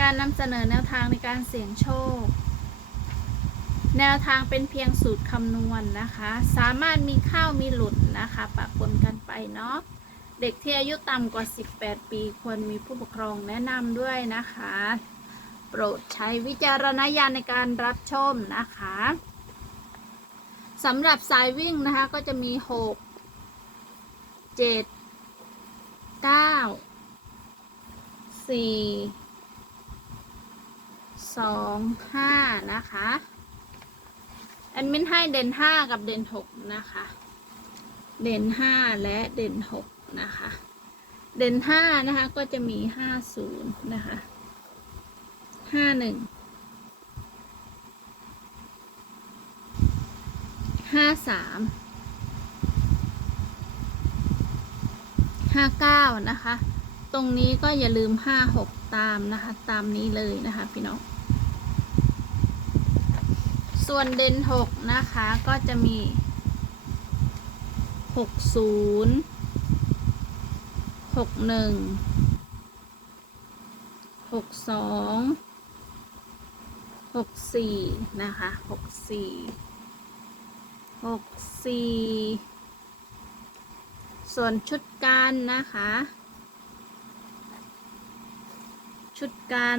การนำเสนอแนวทางในการเสี่ยงโชค แนวทางเป็นเพียงสูตรคำนวณนะคะ สามารถมีเข้ามีหลุดนะคะปะปนกันไปเนาะเด็กที่อายุต่ำกว่า 18 ปีควรมีผู้ปกครองแนะนำด้วยนะคะ โปรดใช้วิจารณญาณในการรับชมนะคะสำหรับสายวิ่งนะคะก็จะมี 6 7 9 4 สองห้านะคะแอดมินให้เด่นห้ากับเด่นหกนะคะ เด่นห้าและเด่นหกนะคะ เด่นห้านะคะก็จะมีห้าศูนย์นะคะห้าหนึ่งห้าสามห้าเก้านะคะ ตรงนี้ก็อย่าลืมห้าหกตามนะคะ ตามนี้เลยนะคะ พี่น้อง ส่วนเด่นหกนะคะก็จะมีหกศูนย์หกหนึ่งหกสองหกสี่นะคะหกสี่หกสี่ส่วนชุดการนะคะ ชุดกัน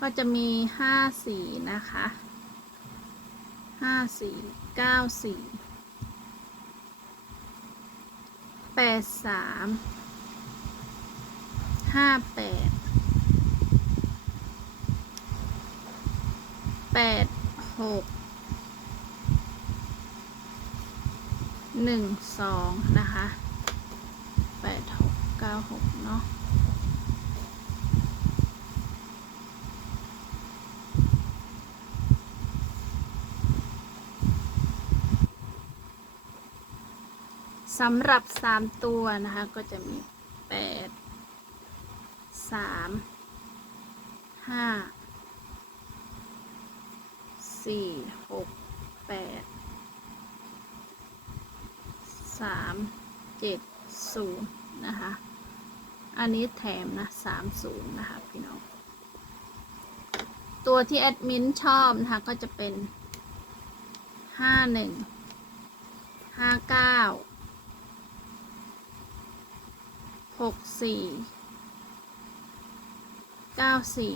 ก็จะมีห้าสีนะคะ ห้าสี่เก้าสี่แปดสามห้าแปดแปดหกหนึ่งสองนะคะแปดหกเก้าหกเนาะ สำหรับสามตัวนะคะ ก็จะมีแปดสามห้าสี่หกแปดสามเจ็ดศูนย์นะคะ อันนี้แถมนะสามศูนย์นะคะพี่น้อง ตัวที่แอดมินชอบนะคะ ก็จะเป็นห้าหนึ่งห้าเก้า หกสี่เก้าสี่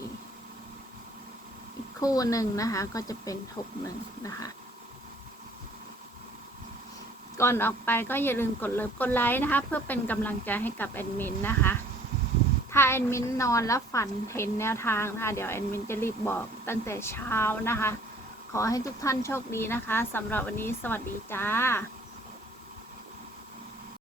อีกคู่หนึ่งนะคะ ก็จะเป็นหกหนึ่งนะคะ ก่อนออกไปก็อย่าลืมกดเลิฟกดไลค์นะคะ เพื่อเป็นกำลังใจให้กับแอดมินนะคะ ถ้าแอดมินนอนแล้วฝันเห็นแนวทางนะคะ เดี๋ยวแอดมินจะรีบบอกตั้งแต่เช้านะคะ ขอให้ทุกท่านโชคดีนะคะสำหรับวันนี้สวัสดีจ้า